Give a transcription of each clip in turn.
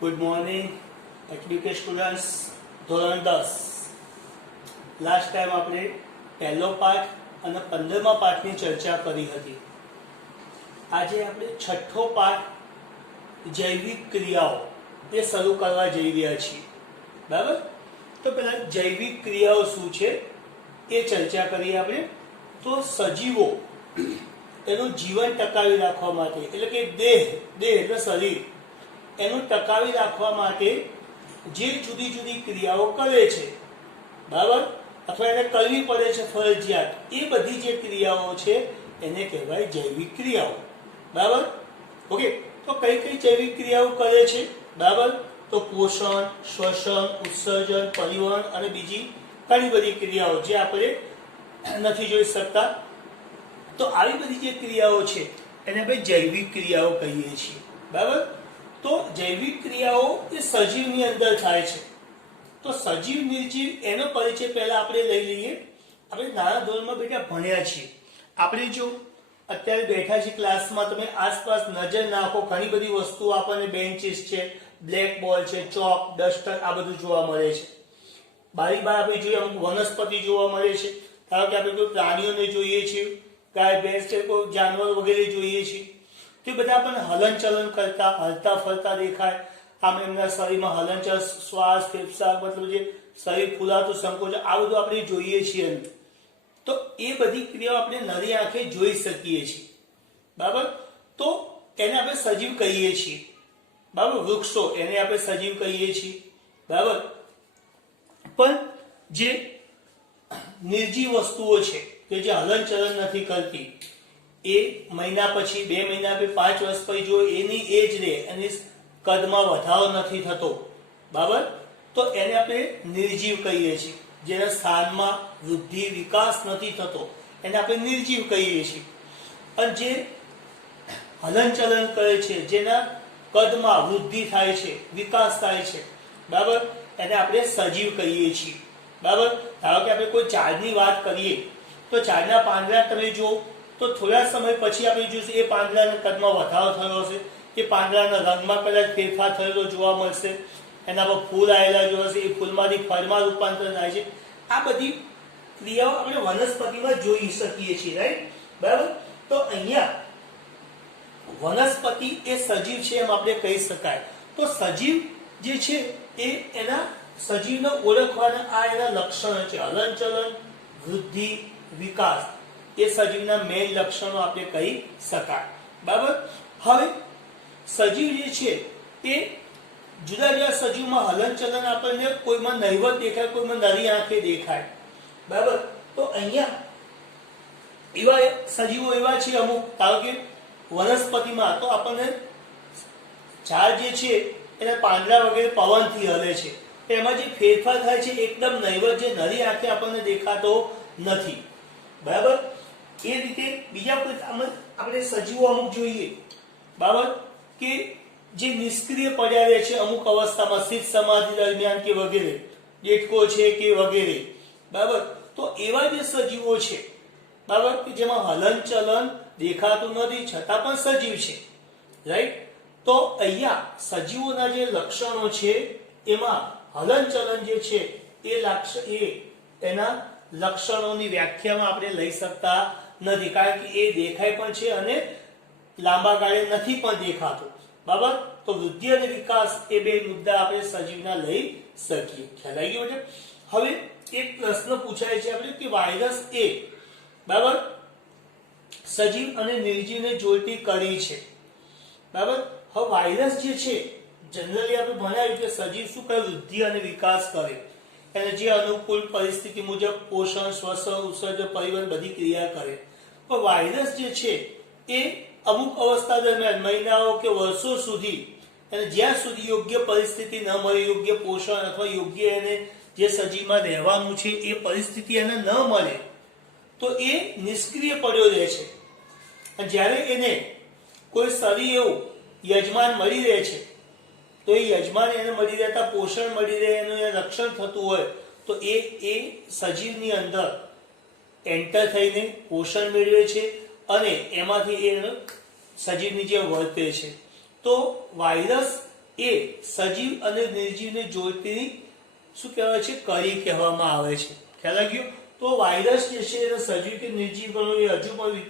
Good morning એચડીકે students. ધોરણ 10 last time આપણે પહેલો પાઠ અને 15મા પાઠની ચર્ચા કરી હતી. આજે આપણે છઠ્ઠો પાઠ જૈવિક ક્રિયાઓ એ શરૂ કરવા જઈ રહ્યા છીએ. બરાબર? તો પહેલા જૈવિક ક્રિયાઓ શું છે એ ચર્ચા કરીએ આપણે. તો સજીવો એનું જીવન ટકાવી રાખવા માટે, એટલે કે દેહ એટલે શરીર, એનું ટકાવી રાખવા માટે જે જુદી જુદી ક્રિયાઓ કરે છે, બરાબર, અથવા એને કરવી પડે છે ફરજિયાત, એ બધી જે ક્રિયાઓ છે એને કહેવાય જૈવિક ક્રિયાઓ. બરાબર? ઓકે. તો કઈ કઈ જૈવિક ક્રિયાઓ કરે છે? બરાબર? તો પોષણ, શ્વસન, ઉત્સર્જન, પરિવહન અને બીજી ઘણી બધી ક્રિયાઓ જે આપણે નથી જોઈ શકતા. તો આવી બધી જે ક્રિયાઓ છે એને આપણે જૈવિક ક્રિયાઓ કહીએ છીએ. બરાબર? તો જૈવિક ક્રિયાઓ એ સજીવની અંદર થાય છે. તો સજીવ નિર્જીવ એનો પરિચય પહેલા આપણે લઈ લઈએ. આપણે નાના ધોરણમાં બેટા ભણ્યા છીએ. આપણે જો અત્યારે બેઠા છીએ ક્લાસમાં, તમે આસપાસ નજર નાખો, ઘણી બધી વસ્તુઓ આપણને બેન્ચીસ છે, બ્લેક બોર્ડ છે, ચોક, ડસ્ટર, આ બધું જોવા મળે છે. બારી બાર આપણે જોઈએ, અમુક વનસ્પતિ જોવા મળે છે. ધારો કે આપણે કોઈ પ્રાણીઓને જોઈએ છીએ, ગાય, ભેંસ છે, કોઈ જાનવર વગેરે જોઈએ છીએ. તે બધા પણ હલનચલન કરતા, હલતા ફરતા દેખાય. આમ એમના શરીરમાં હલનચલન, શ્વાસ, ફેફસા, મતલબ જે શરીર ફૂલાતું, સંકોચન, આ બધું આપણે જોઈએ છીએ. તો એ બધી ક્રિયાઓ આપણે નરી આંખે જોઈ શકીએ છીએ. બરાબર? તો એને આપણે સજીવ કહીએ છીએ. બરાબર? વૃક્ષો એને આપણે સજીવ કહીએ છીએ. બરાબર? પણ જે નિર્જીવ વસ્તુઓ છે કે જે હલનચલન નથી કરતી, એ મહિના પછી, 2 મહિના પછી, 5 વર્ષ પછી જો એની એજ રહે, એની કદમાં વધારો નથી થતો, બરાબર, તો એને આપણે નિર્જીવ કહીએ છીએ. જેના સ્થાનમાં વૃદ્ધિ, વિકાસ નથી થતો એને આપણે નિર્જીવ કહીએ છીએ. અને જે હલનચલન કરે છે, જેના કદમાં વૃદ્ધિ થાય છે, વિકાસ થાય છે, બરાબર, એને આપણે સજીવ કહીએ છીએ. બરાબર? ધારો કે આપણે કોઈ ઝાડની વાત કરીએ તો ઝાડના પાંદડા તમે જો, તો થોડા સમય પછી આપણે જોઈશું એ પાંદડાના કદમાં વધારો થયો હશે, એ પાંદડાના રંગમાં કદાચ ફેરફાર થયેલો જોવા મળશે, એના પર ફૂલ આવેલા જોવા મળશે, એ ફૂલમાંથી ફળમાં રૂપાંતર થાય છે. આ બધી ક્રિયાઓ આપણે વનસ્પતિમાં જોઈ શકીએ છીએ. રાઈટ? બરાબર? તો અહીંયા વનસ્પતિ એ સજીવ છે એમ આપણે કહી શકાય. તો સજીવ જે છે એ એના સજીવને ઓળખવાના આ એના લક્ષણો છે. હલનચલન, વૃદ્ધિ, વિકાસ, એ સજીવના મેઇન લક્ષણો આપણે કહી શકાય. બરાબર? હવે સજીવ જે છે એ જુદા જુદા સજીવમાં હલનચલન આપણને કોઈમાં નહિવત દેખાય, કોઈમાં નરી આંખે દેખાય. બરાબર? તો અહીંયા એવા સજીવો એવા છે અમુક, ધારો કે વનસ્પતિમાં તો આપણને ઝાડ જે છે એના પાંદડા વગેરે પવનથી હલે છે, એમાં જે ફેરફાર થાય છે એકદમ નહિવત, જે નરી આંખે આપણને દેખાતો નથી. બરાબર? એ રીતે બીજા કોઈ આપણે સજીવો અમુક જોઈએ, બરાબર, કે જે નિષ્ક્રિય પડ્યા રહે છે અમુક અવસ્થામાં, સ્થિત સમાધિ દરમિયાન કે વગેરે, દેડકો છે કે વગેરે. બરાબર? તો એવા જે સજીવો છે, બરાબર, કે જેમાં હલનચલન દેખાતું નથી છતાં પણ સજીવ છે. રાઈટ? તો અહીંયા સજીવોના જે લક્ષણો છે એમાં હલનચલન જે છે એ એના લક્ષણોની વ્યાખ્યામાં આપણે લઈ શકતા નથી, કારણ કે એ દેખાય પણ છે અને લાંબા ગાળે નથી પણ દેખાતું. બરાબર? તો વૃદ્ધિ અને વિકાસ એ બે મુદ્દા આપણે સજીવના લઈ શકીએ. ખ્યાલ આવી ગયો? હવે એક પ્રશ્ન પૂછાય છે આપણે કે વાયરસ એ, બરાબર, સજીવ અને નિર્જીવને જોડતી કડી છે. બરાબર? હવે વાયરસ જે છે જનરલી આપણે ભણાવ્યું કે સજીવ શું કરે? વૃદ્ધિ અને વિકાસ કરે. એને જે અનુકૂળ પરિસ્થિતિ મુજબ પોષણ, શ્વસન, ઉત્સર્જન, પરિવહન બધી ક્રિયા કરે. પણ વાયરસ જે છે એ અમુક અવસ્થા દરમિયાન, મહિનાઓ કે વર્ષો સુધી, અને જ્યાં સુધી યોગ્ય પરિસ્થિતિ ન મળે, યોગ્ય પોષણ અથવા યોગ્ય એને જે સજીવમાં રહેવાનું છે એ પરિસ્થિતિ એને ન મળે, તો એ નિષ્ક્રિય પડ્યો રહે છે. અને જ્યારે એને કોઈ શરીર એવું યજમાન મળી રહે છે, તો એ યજમાન એને મળી રહેતા પોષણ મળી રહે, એનું રક્ષણ થતું હોય, તો એ સજીવની અંદર એન્ટર થઈને પોષણ મેળવે છે અને એમાંથી એ સજીવની જેમ વર્તે છે. તો વાયરસ એ સજીવ અને નિર્જીવને જોડતી શું કહેવાય છે, કડી કહેવામાં આવે છે. ખ્યાલ આવી ગયો? તો વાયરસ જે છે એને સજીવ કે નિર્જીવ ગણવો એ હજુ પણ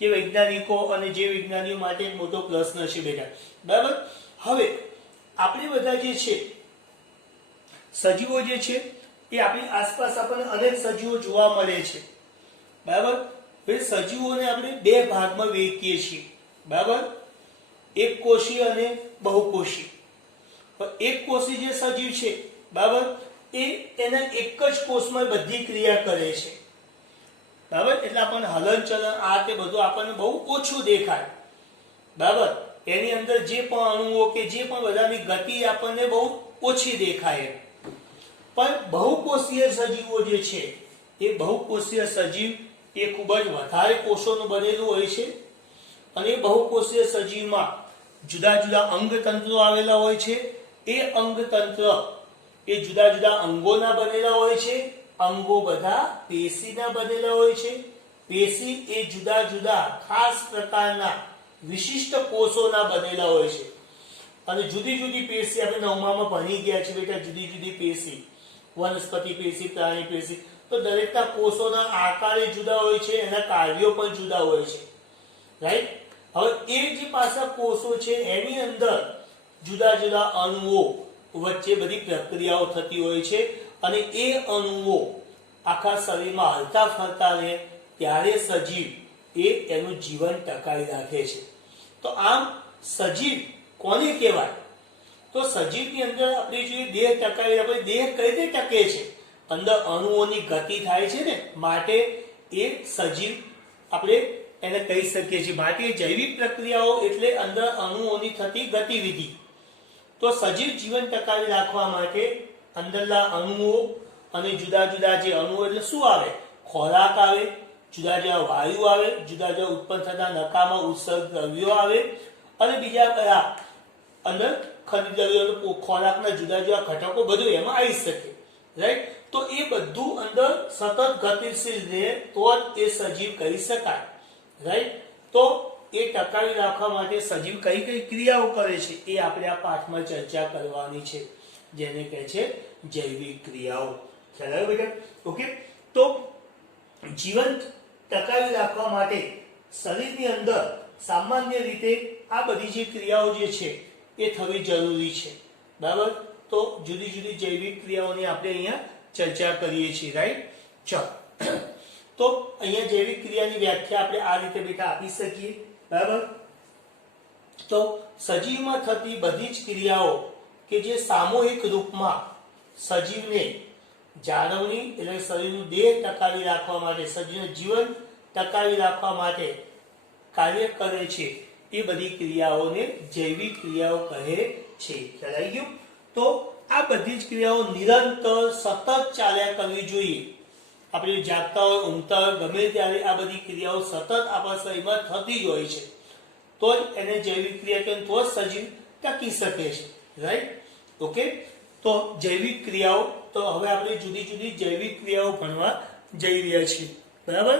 જે વૈજ્ઞાનિકો અને જે વિજ્ઞાનીઓ માટે એક મોટો પ્રશ્ન છે બેટા. બરાબર. હવે આપણે બધા જે છે સજીવો જે છે એ આપણી આસપાસ આપણને અનેક સજીવો જોવા મળે છે. બરાબર. હવે સજીવોને આપણે બે ભાગમાં વહેંચીએ છીએ. બરાબર. એક કોષી અને બહુકોષી. એક કોષી જે સજીવ છે, બરાબર, એ એના એક જ કોષમાં બધી ક્રિયા કરે છે. બરાબર. એટલે આપણને હલનચલન આ તે બધું આપણને બહુ ઓછું દેખાય. બરાબર. એની અંદર જે પણ અણુઓ કે જે પણ બધાની ગતિ આપણને બહુ ઓછી દેખાય. પણ બહુકોષીય સજીવો જે છે એ બહુકોષીય સજીવ એ ખૂબ જ વધારે કોષોનું બનેલું હોય છે. અને એ બહુકોષીય સજીવમાં જુદા જુદા અંગતંત્રો આવેલા હોય છે. એ અંગતંત્ર એ જુદા જુદા અંગોના બનેલા હોય છે. અંગો બધા પેશીના બનેલા હોય છે. પેશી એ જુદા જુદા ખાસ પ્રકારના વિશિષ્ટ કોષોના બનેલા હોય છે. અને જુદી જુદી પેશી આપણે નવમામાં ભણી ગયા છે બેટા. જુદી જુદી પેશી, વનસ્પતિ પેશી, પ્રાણી પેશી. તો દરેકના કોષોના આકારે જુદા હોય છે, એના કાર્યો પણ જુદા હોય છે. રાઈટ. હવે એ જે પાછા કોષો છે એની અંદર જુદા જુદા અણુઓ વચ્ચે બધી પ્રક્રિયાઓ થતી હોય છે. અને એ અણુઓ આખા શરીરમાં હલતા ફરતા રહે ત્યારે સજીવ એ એનું જીવન ટકાવી રાખે છે. તો આમ સજીવ કોને કહેવાય? તો સજીવની અંદર આપણે જોઈએ દેહ ટકાવી રાખે. દેહ કઈ રીતે ટકે છે? અંદર અણુઓની ગતિ થાય છે ને, માટે એ સજીવ આપણે એને કહી શકીએ છીએ. માટે જૈવિક પ્રક્રિયાઓ એટલે અંદર અણુઓની થતી ગતિવિધિ. તો સજીવ જીવન ટકાવી રાખવા માટે અંદરના અણુઓ અને જુદા જુદા જે અણુઓ એટલે શું આવે? ખોરાક આવે, જુદા જુદા વાયુ આવે, જુદા જુદા ઉત્પન્ન થતા નકામા ઉત્સર્ગ દ્રવ્યો આવે, અને બીજા કયા અંદર ખનિજ દ્રવ્યો, ખોરાકના જુદા જુદા ઘટકો બધું એમાં આવી શકે. રાઈટ. તો એ બધું અંદર સતત ગતિશીલ રહે તો જ એ સજીવ કહી શકાય. રાઈટ. તો એ ટકાવી રાખવા માટે સજીવ કઈ કઈ ક્રિયાઓ કરે છે એ આપણે આ પાઠમાં ચર્ચા કરવાની છે, જેને કહે છે જૈવિક ક્રિયાઓ. ખ્યાલ આવ્યો બેટા? ઓકે. તો જીવન ટકાવી રાખવા માટે શરીરની અંદર સામાન્ય રીતે આ બધી જે ક્રિયાઓ જે છે એ થવી જરૂરી છે. બરાબર. તો જુદી જુદી જૈવિક ક્રિયાઓની આપણે અહીંયા ચર્ચા કરીએ છીએ. રાઈટ. ચાલો. તો અહીંયા જૈવિક ક્રિયાની વ્યાખ્યા આપણે આ રીતે બેટા આપી શકીએ. બરાબર. તો સજીવમાં થતી બધી જ ક્રિયાઓ કે જે સામૂહિક રૂપમાં સજીવને જાળવણી એટલે શરીરનું દેહ ટકાવી રાખવા માટે, સજીવનું જીવન ટકાવી રાખવા માટે કાર્ય કરે છે એ બધી ક્રિયાઓને જૈવિક ક્રિયાઓ કહે છે. ખ્યાલ આવી ગયો? તો આ બધી જ ક્રિયાઓ નિરંતર સતત ચાલ્યા કરવી જોઈએ. આપણે જાગતા હોય, ઊંઘતા હોય, ગમે ત્યારે આ બધી ક્રિયાઓ સતત આપણા શરીરમાં થતી જ હોય છે. તો જ એને જૈવિક ક્રિયા કહે, તો જ સજીવ ટકી શકે છે. રાઈટ. ઓકે. તો જૈવિક ક્રિયાઓ, તો હવે આપણે જુદી જુદી જૈવિક ક્રિયાઓ ભણવા જઈ રહ્યા છીએ. બરાબર.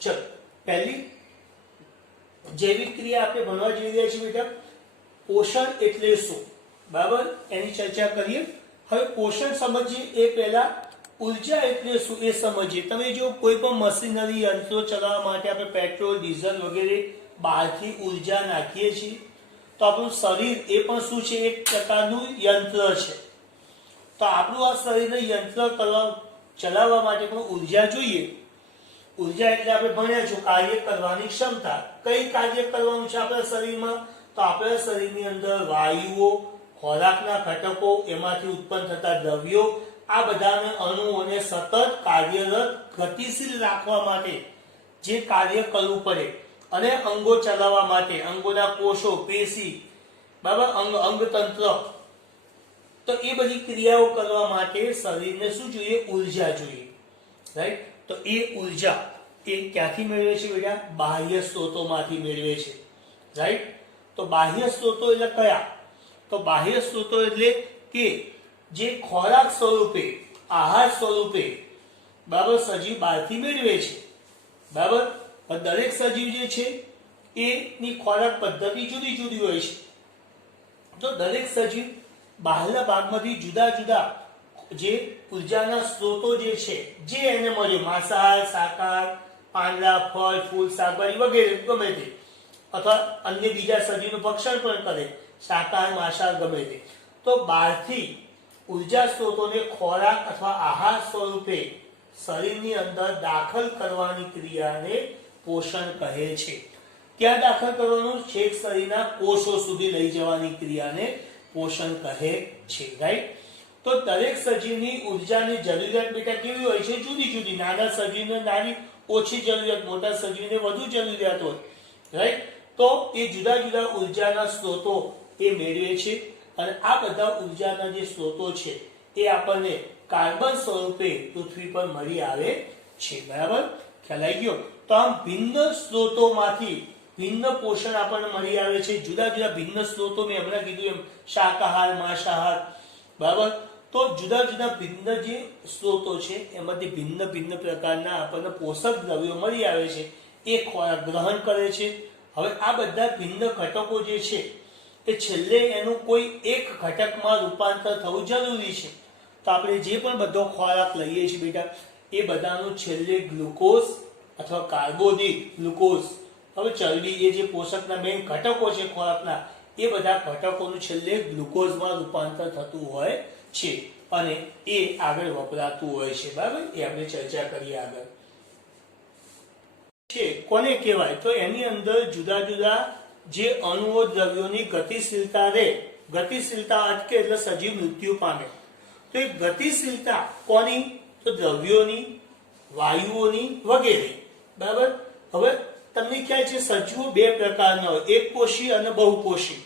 ચલો, પહેલી જૈવિક ક્રિયા આપણે ભણવા જઈ રહ્યા છીએ બેટા, પોષણ એટલે શું? બરાબર. એની ચર્ચા કરીએ. હવે પોષણ સમજીએ એ પહેલા ઉર્જા એટલે શું એ સમજીએ. તમે જો કોઈ પણ મશીનરી યંત્રો ચલાવવા માટે આપણે પેટ્રોલ, ડીઝલ વગેરે બહારથી ઉર્જા નાખીએ છીએ, તો આપણું શરીર એ પણ શું છે? એક પ્રકારનું યંત્ર છે. તો આપણું આ શરીરને યંત્ર ચલાવવા માટે પણ ઉર્જા જોઈએ. ઉર્જા એટલે આપણે ભણ્યા છો કાર્ય કરવાની ક્ષમતા. કઈ કાર્ય કરવાનું છે આપણા શરીરમાં? તો આપણા શરીરની અંદર વાયુઓ, ખોરાકના ઘટકો, એમાંથી ઉત્પન્ન થતા દ્રવ્યો, આ બધાને અણુઓને સતત કાર્યરત ગતિશીલ રાખવા માટે જે કાર્ય કરવું પડે, અને અંગો ચલાવવા માટે અંગોના કોષો, પેશી, બરાબર, અંગતંત્ર, તો એ બધી ક્રિયાઓ કરવા માટે શરીરને શું જોઈએ? ઉર્જા જોઈએ. રાઈટ. તો એ ઉર્જા એ ક્યાંથી મેળવે છે બેટા? બાહ્ય સ્ત્રોતોમાંથી મેળવે છે. રાઈટ. તો બાહ્ય સ્ત્રોતો એટલે કયા? તો બાહ્ય સ્ત્રોતો એટલે કે જે ખોરાક સ્વરૂપે, આહાર સ્વરૂપે, બરાબર, સજીવ બહારથી મેળવે છે. બરાબર. દરેક સજીવ જે છે એની ખોરાક પદ્ધતિ જુદી જુદી હોય છે. તો દરેક સજીવ બહારના ભાગમાંથી જુદા જુદા જે ઉર્જાના સ્ત્રોતો જે છે જે એને મળ્યો, માંસાહાર, શાકાહાર, પાંદડા, ફળ, ફૂલ, શાકભાજી વગેરે ગમે તે, અથવા અન્ય બીજા સજીવનું ભક્ષણ પણ કરે, શાકાહાર, માંસાહાર ગમે તે, તો બહારથી ઉર્જા સ્ત્રોતોને ખોરાક અથવા આહાર સ્વરૂપે શરીરની અંદર દાખલ કરવાની ક્રિયાને પોષણ કહે છે. ક્યાં દાખલ કરવાનું? છેક શરીરના કોષો સુધી લઈ જવાની ક્રિયાને પોષણ કહે છે. રાઈટ? તો દરેક સજીવની ઉર્જાની જરૂરિયાત બેટા કેવી હોય છે? જુદી જુદી. નાના સજીવને નાની ઓછી જરૂરિયાત, મોટા સજીવને વધુ જરૂરિયાત હોય. રાઈટ? તો એ જુદા જુદા ઉર્જાના સ્ત્રોતો એ મેળવે છે, અને આ બધા ઉર્જાના જે સ્ત્રોતો છે એ આપણને કાર્બન સ્વરૂપે પૃથ્વી પર મળી આવે છે. બરાબર? ખ્યાલ આવી ગયો? તો આમ ભિન્ન સ્ત્રોતોમાંથી ભિન્ન પોષણ આપણને મળી આવે છે. જુદા જુદા ભિન્ન સ્ત્રોતો મેં હમણાં કીધું એમ શાકાહાર, માંસાહાર. બરાબર? તો જુદા જુદા ભિન્ન જે સ્ત્રોતો છે એમાંથી ભિન્ન ભિન્ન પ્રકારના આપણને પોષક દ્રવ્યો મળી આવે છે, એ ખોરાક ગ્રહણ કરે છે. હવે આ બધા ભિન્ન ઘટકો જે છે એ છેલ્લે એનું કોઈ એક ઘટકમાં રૂપાંતર થવું જરૂરી છે. તો આપણે જે પણ બધો ખોરાક લઈએ છીએ બેટા, એ બધાનું છેલ્લે ગ્લુકોઝ અથવા કાર્બોદિત, ગ્લુકોઝ, હવે ચરબી, એ જે પોષકના મેઇન ઘટકો છે ખોરાકના, એ બધા ઘટકોનું છેલ્લે ગ્લુકોઝમાં રૂપાંતર થતું હોય છે, અને એ આગળ વપરાતું હોય છે. બરાબર? એ આપણે ચર્ચા કરીએ આગળ. છે કોને કહેવાય? તો એની અંદર જુદા જુદા જે અણુઓ દ્રવ્યોની ગતિશીલતા રહે, ગતિશીલતા અટકે એટલે સજીવ મૃત્યુ પામે. તો એ ગતિશીલતા કોની? તો દ્રવ્યોની, વાયુઓની વગેરે. બરાબર? હવે તમને ખ્યાલ છે સજીવો બે પ્રકારના હોય, એકકોષી અને બહુકોષી.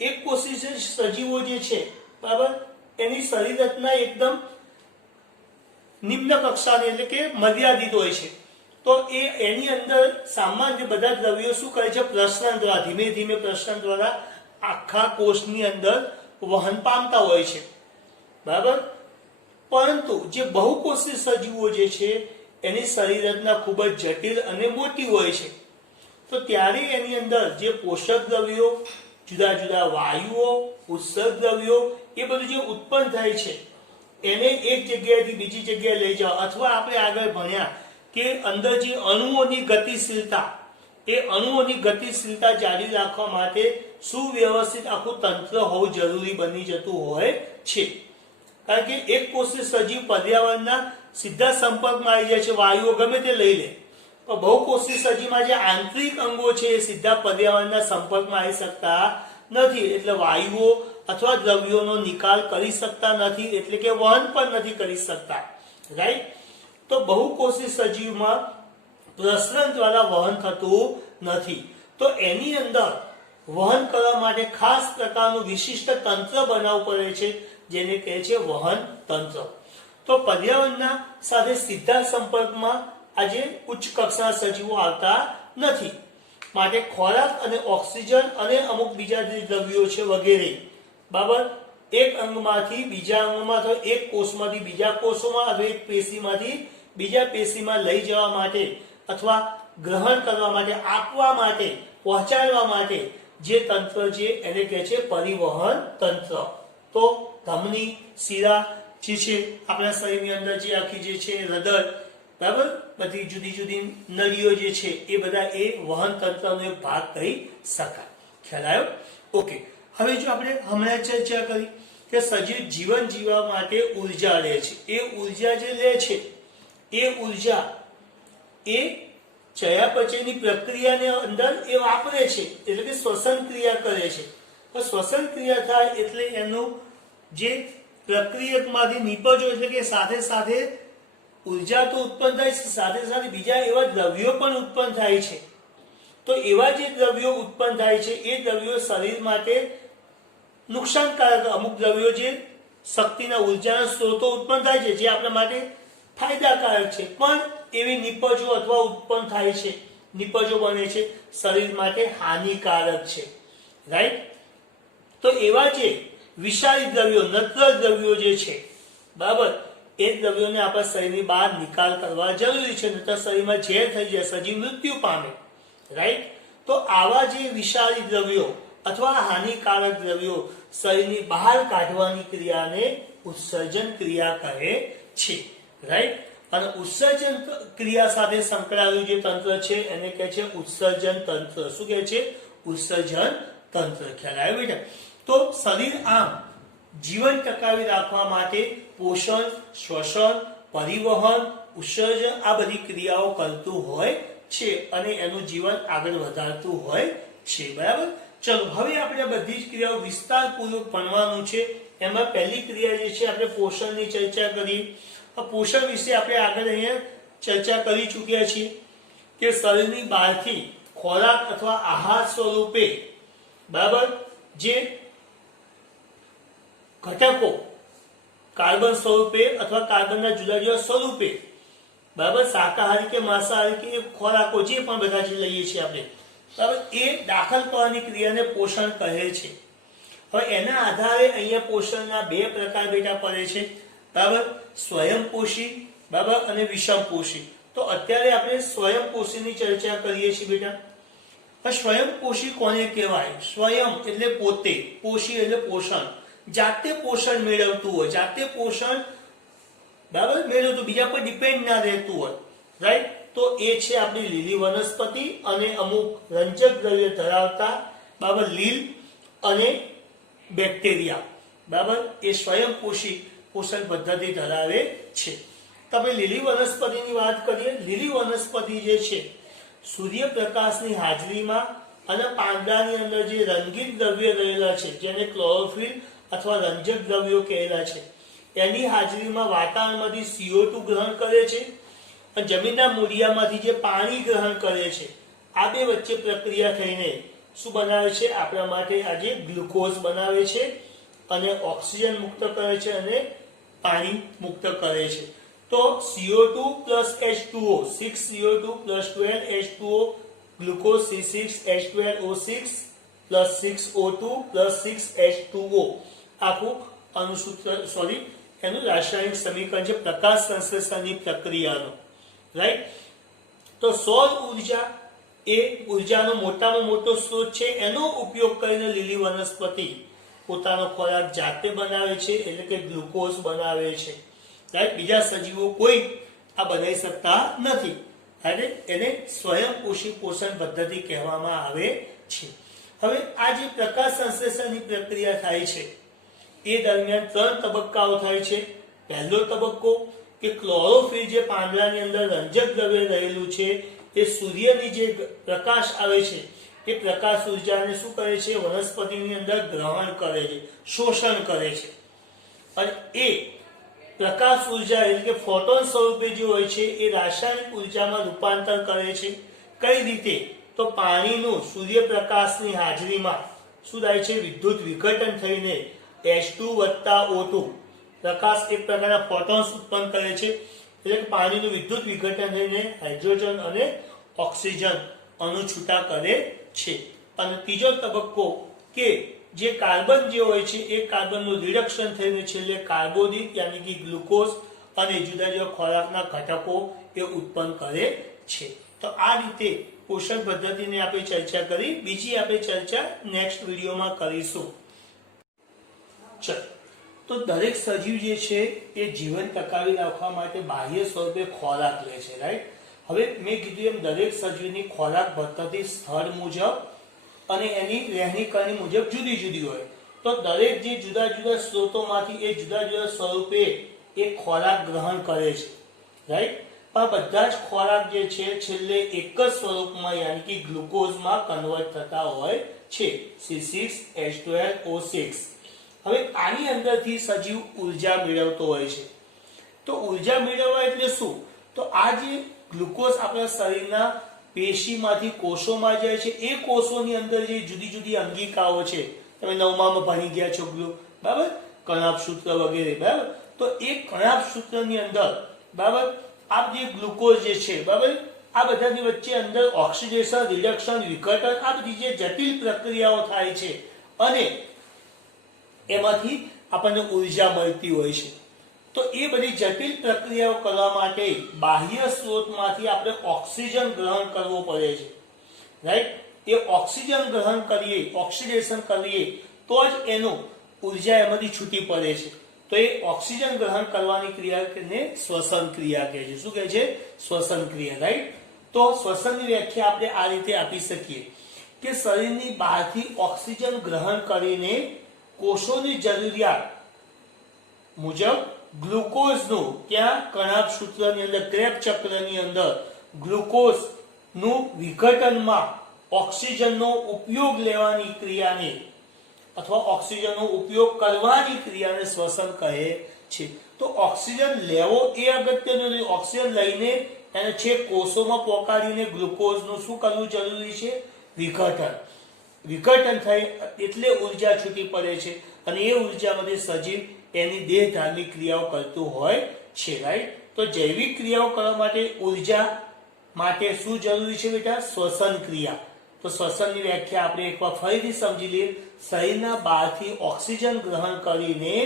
એકકોષી સજીવો જે છે, બરાબર, એની શરીર રચના એકદમ નિમ્ન કક્ષાની એટલે કે મર્યાદિત હોય છે. તો એની અંદર સામાન્ય બધા દ્રવ્યો શું કરે છે? પ્રસરણ દ્વારા, ધીમે ધીમે પ્રસરણ દ્વારા આખા કોષની અંદર વહન પામતા હોય છે. બરાબર? પરંતુ જે બહુકોષી સજીવો જે છે એની શરીર રચના ખૂબ જ જટિલ અને મોટી હોય છે. તો ત્યારે એની અંદર જે પોષક દ્રવ્યો, જુદા જુદા વાયુઓ, ઉત્સર્ગ દ્રવ્યો, એ બધું જે ઉત્પન્ન થાય છે એને એક જગ્યાએથી બીજી જગ્યાએ લઈ જવા, અથવા આપણે આગળ ભણ્યા કે અંદર જે અણુઓની ગતિશીલતા, એ અણુઓની ગતિશીલતા જાળવી રાખવા માટે સુવ્યવસ્થિત આખું તંત્ર હોવું જરૂરી બની જતું હોય છે. કારણ કે એક કોષી સજીવ પર્યાવરણના સીધા સંપર્કમાં આવી જાય છે, વાયુઓ ગમે તે લઈ લે. પણ બહુકોષી સજીવમાં જે આંતરિક અંગો છે એ સીધા પર્યાવરણના સંપર્કમાં આવી શકતા નથી, એટલે વાયુઓ અથવા દ્રવ્યોનો નિકાલ કરી શકતા નથી, એટલે કે વહન પણ નથી કરી શકતા. રાઈટ? તો બહુકોષી સજીવમાં પ્રસરણ દ્વારા વહન થતું નથી. તો એની અંદર વહન કરવા માટે ખાસ પ્રકારનું વિશિષ્ટ તંત્ર બનાવવું પડે છે, જેને કહે છે વહન તંત્ર. તો પર્યાવરણના સાથે સીધા સંપર્કમાં આજે ઉચ્ચ કક્ષાના સજીવો આવતા નથી, માટે ખોરાક અને ઓક્સિજન અને અમુક બીજા જે દ્રવ્યો છે વગેરે, બરાબર, એક અંગમાંથી બીજા અંગમાં અથવા એક કોષમાંથી બીજા કોષોમાં અથવા એક પેશીમાંથી બીજા પેશીમાં લઈ જવા માટે અથવા ગ્રહણ કરવા માટે, આપવા માટે, પહોંચાડવા માટે જે તંત્ર છે એને કહે છે પરિવહન તંત્ર. તો ધમની, શિરા જે છે આપણા શરીરની અંદર, જે આખી જે છે હૃદય, બરાબર, બધી જુદી જુદી નળીઓ જે છે એ બધા એ વહન તંત્રનો એક ભાગ કહી શકાય. ખ્યાલ આવ્યો? ઓકે. હવે જો આપણે હમણાં ચર્ચા કરી કે સજીવ જીવન જીવવા માટે ઉર્જા લે છે, એ ઉર્જા જે લે છે એ ઉર્જા એ ચયાપચયની પ્રક્રિયાને અંદર એ વાપરે છે, એટલે કે શ્વસન ક્રિયા કરે છે. તો શ્વસન ક્રિયા થાય એટલે એનું જે પ્રક્રિયકમાંથી નિપજો, એટલે કે સાથે સાથે ઉર્જા તો ઉત્પન્ન થાય છે, સાથે સાથે બીજા એવા દ્રવ્યો પણ ઉત્પન્ન થાય છે. તો એવા જે દ્રવ્યો ઉત્પન્ન થાય છે એ દ્રવ્યો શરીર માટે નુકસાનકારક, અમુક દ્રવ્યો જે શક્તિના ઉર્જાના સ્ત્રોતો ઉત્પન્ન થાય છે જે આપણા માટે ફાયદાકારક છે, પણ એવી નિપજો અથવા ઉત્પન્ન થાય છે, નિપજો બને છે, શરીર માટે હાનિકારક છે. રાઈટ? તો એવા જે વિષારી દ્રવ્યો, નત્ર દ્રવ્યો જે છે, બરાબર, એ દ્રવ્યોને આપણા શરીરની બહાર નિકાલ કરવા જરૂરી છે, નહીતર શરીરમાં ઝેર થઈ જાય, સજીવ મૃત્યુ પામે. રાઈટ? તો આવા જે વિષારી દ્રવ્યો અથવા હાનિકારક દ્રવ્યો શરીરની બહાર કાઢવાની ક્રિયાને ઉત્સર્જન ક્રિયા કહે છે, રાઈટ। અને ઉત્સર્જન ક્રિયા સાથે સંકળાયેલું જે તંત્ર છે એને કહે છે ઉત્સર્જન તંત્ર। શું કહે છે? ઉત્સર્જન તંત્ર। ખ્યાલ આવ્યો બેટા? તો શરીર આમ જીવન ટકાવી રાખવા માટે પોષણ, શ્વસન, પરિવહન, ઉત્સર્જન આ બધી ક્રિયાઓ કરતું હોય છે અને એનું જીવન આગળ વધારતું હોય છે, બરાબર। ચલો હવે આપણે આ બધી જ ક્રિયાઓ વિસ્તારપૂર્વક ભણવાનું છે। એમાં પહેલી ક્રિયા જે છે આપણે પોષણની ચર્ચા કરી। પોષણ વિશે આપણે આગળ અહીંયા ચર્ચા કરી ચૂક્યા છીએ કે શરીરની બહારથી ખોરાક અથવા આહાર સ્વરૂપે, બરાબર, જે ઘટકો કાર્બન સ્વરૂપે અથવા કાર્બનના જુદા જુદા સ્વરૂપે, બરાબર, શાકાહારી કે માંસાહારી કે ખોરાકો જે પણ બધા જે લઈએ છીએ આપણે, બરાબર, એ દાખલ કરવાની ક્રિયાને પોષણ કહે છે। હવે એના આધારે અહીંયા પોષણના બે પ્રકાર બેટા પડે છે, બરાબર, સ્વયંપોષી, બરાબર, અને વિષમપોષી। તો અત્યારે આપણે સ્વયંપોષીની ચર્ચા કરીએ છીએ બેટા। સ્વયંપોષી કોને કહેવાય? સ્વયં એટલે પોતે, પોષી એટલે પોષણ, જાતે પોષણ મેળવતું હોય, જાતે પોષણ, બરાબર, મેળવતું, બીજા પર ડિપેન્ડ ના રહેતું હોય, રાઈટ। તો એ છે આપણી લીલી વનસ્પતિ અને અમુક રંજક દ્રવ્ય ધરાવતા, બરાબર, લીલ અને બેક્ટેરિયા, બરાબર, એ સ્વયંપોષી પોષણ પદ્ધતિ ધરાવે છે। તમે લીલી વનસ્પતિની વાત કરીએ। લીલી વનસ્પતિ જે છે સૂર્યપ્રકાશની હાજરીમાં અને પાંદડાની અંદર જે રંગીન દ્રવ્ય રહેલા છે જેને ક્લોરોફિલ અથવા રંજક દ્રવ્યો કહેલા છે એની હાજરીમાં વાતાવરણમાંથી CO2 ગ્રહણ કરે છે અને જમીનના મૂળિયામાંથી જે પાણી ગ્રહણ કરે છે। આ બે વચ્ચે પ્રક્રિયા થઈને શું બનાવે છે? આપણા માટે આજે ગ્લુકોઝ બનાવે છે અને ઓક્સિજન મુક્ત કરે છે અને પાણી મુક્ત કરે છે। તો CO2 plus H2O, 6CO2 plus 12H2O, glucose C6H12O6 plus 6O2 plus 6H2O, આખું અણુસૂત્ર, સોરી, એનું રાસાયણિક સમીકરણ છે પ્રકાશ સંશ્લેષણની પ્રક્રિયાનો, રાઈટ। તો સૌર ઉર્જા એ ઉર્જાનો મોટામાં મોટો સ્ત્રોત છે। એનો ઉપયોગ કરીને લીલી વનસ્પતિ પોતાનો ખોરાક જાતે બનાવે છે, એટલે કે ગ્લુકોઝ બનાવે છે, રાઈટ। બીજા સજીવો કોઈ આ બનાવી શકતા નથી, રાઈટ। એને સ્વયંપોષી પોષણ પદ્ધતિ કહેવામાં આવે છે। હવે આ જે પ્રકાશ સંશ્લેષણની પ્રક્રિયા થાય છે એ દરમિયાન 3 તબક્કાઓ થાય છે। પહેલો તબક્કો કે ક્લોરોફિલ જે પાંદડાની અંદર રંજક દ્રવ્ય રહેલું છે એ સૂર્યની જે પ્રકાશ આવે છે એ પ્રકાશ ઉર્જાને શું કરે છે? વનસ્પતિની અંદર ગ્રહણ કરે છે, શોષણ કરે છે અને એ પ્રકાશ ઉર્જા એટલે કે ફોટોન સ્વરૂપે જે હોય છે એ રાસાયણિક ઉર્જામાં રૂપાંતર કરે છે। કઈ રીતે? તો પાણીનું સૂર્યપ્રકાશની હાજરીમાં શું થાય છે? વિદ્યુત વિઘટન થઈને H2 વત્તા O2 પ્રકાશ એક પ્રકારના ફોટોન્સ ઉત્પન્ન કરે છે, એટલે કે પાણીનું વિદ્યુત વિઘટન થઈને હાઇડ્રોજન અને ઓક્સિજન અણુ છૂટા કરે છે। અને ત્રીજો તબક્કો કે જે કાર્બન જે હોય છે એ કાર્બનનું રિડક્શન થઈને છેલ્લે કાર્બોદિત યાની કે ગ્લુકોઝ અને જુદા જુદા ખોરાકના ઘટકો એ ઉત્પન્ન કરે છે। તો આ રીતે પોષણ પદ્ધતિની આપણે ચર્ચા કરી। બીજી આપણે ચર્ચા નેક્સ્ટ વિડીયોમાં કરીશું। ચલો, તો દરેક સજીવ જે છે એ જીવન ટકાવી રાખવા માટે બાહ્ય સ્વરૂપે ખોરાક લે છે, રાઈટ। હવે મેં કીધું એમ દરેક સજીવની ખોરાક પદ્ધતિ સ્થળ મુજબ અને એની રહેણી કરણી મુજબ જુદી જુદી હોય। તો દરેક જે જુદા જુદા સ્ત્રોતોમાંથી એ જુદા જુદા સ્વરૂપે એ ખોરાક ગ્રહણ કરે છે, રાઈટ। પણ બધા જ ખોરાક જે છે છેલ્લે એક જ સ્વરૂપમાં યાની કે ગ્લુકોઝમાં કન્વર્ટ થતા હોય છે, C6H12O6। હવે આની અંદરથી સજીવ ઉર્જા મેળવતો હોય છે। તો ઉર્જા મેળવવા એટલે શું? તો આ જે ગ્લુકોઝ આપણા શરીરના પેશીમાંથી કોષોમાં જાય છે, એ કોષોની અંદર જે જુદી જુદી અંગિકાઓ છે, તમે 9માં ભણી ગયા છો, બરાબર, કણાભસૂત્ર વગેરે, બરાબર। તો એ કણાભસૂત્રની અંદર, બરાબર, આ જે ગ્લુકોઝ જે છે, બરાબર, આ બધાની વચ્ચે અંદર ઓક્સિડેશન, રિડક્શન, વિઘટન આ બધી જે જટિલ પ્રક્રિયાઓ થાય છે અને એમાંથી આપણને ઉર્જા મળતી હોય છે। તો એ બધી જટિલ પ્રક્રિયાઓ કરવા માટે બાહ્ય સ્ત્રોતમાંથી આપણે ઓક્સિજન ગ્રહણ કરવો પડે છે, રાઈટ। એ એ ઓક્સિજન ગ્રહણ કરીએ, ઓક્સિડેશન કરીએ તો જ એનો ઉર્જા એમાંથી છૂટી પડે છે. તો એ ઓક્સિજન ગ્રહણ કરવાની ક્રિયાને શ્વસન ક્રિયા કહે છે. શું કહે છે? શ્વસન ક્રિયા, રાઈટ. તો શ્વસનની વ્યાખ્યા આપણે આ રીતે આપી શકીએ કે શરીરની બહારથી ઓક્સિજન ગ્રહણ કરીને કોષોની જરૂરિયાત મુજબ ગ્લુકોઝનું, ત્યાં કણાભ સૂત્રની અંદર, ક્રેબ્સ ચક્રની અંદર ગ્લુકોઝનું વિઘટનમાં ઓક્સિજનનો ઉપયોગ લેવાની ક્રિયાને અથવા ઓક્સિજનનો ઉપયોગ કરવાની ક્રિયાને શ્વસન કહે છે. તો ઓક્સિજન લેવો એ અગત્યનું નથી. ઓક્સિજન લઈને એને છેક કોષોમાં પહોંચાડીને ગ્લુકોઝનું શું કરવું જરૂરી છે? વિઘટન થાય એટલે ઉર્જા છૂટી પડે છે અને એ ઉર્જામાંથી સજીવ એની દેહ ધાર્મિક ક્રિયાઓ કરતું હોય છે, રાઈટ. તો જૈવિક ક્રિયાઓ કરવા માટે ઉર્જા માટે શું જરૂરી છે બેટા? શ્વસન ક્રિયા. તો શ્વસનની વ્યાખ્યા આપણે એકવાર ફરીથી સમજી લઈએ. શરીરના બહારથી ઓક્સિજન ગ્રહણ કરીને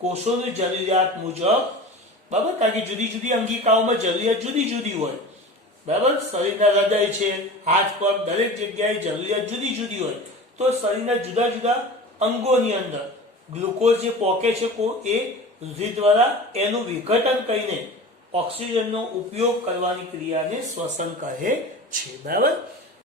કોષોની જરૂરિયાત મુજબ, બરાબર, કારણ કે જુદી જુદી અંગિકાઓમાં જરૂરિયાત જુદી જુદી હોય, બરાબર. શરીરના હૃદય છે, હાથ પગ, દરેક જગ્યાએ જરૂરિયાત જુદી જુદી હોય. તો શરીરના જુદા જુદા અંગોની અંદર ગ્લુકોઝ જે પોકે છે એ રુધિર દ્વારા એનું વિઘટન કરીને ઓક્સિજનનો ઉપયોગ કરવાની ક્રિયાને શ્વસન કહે છે, બરાબર.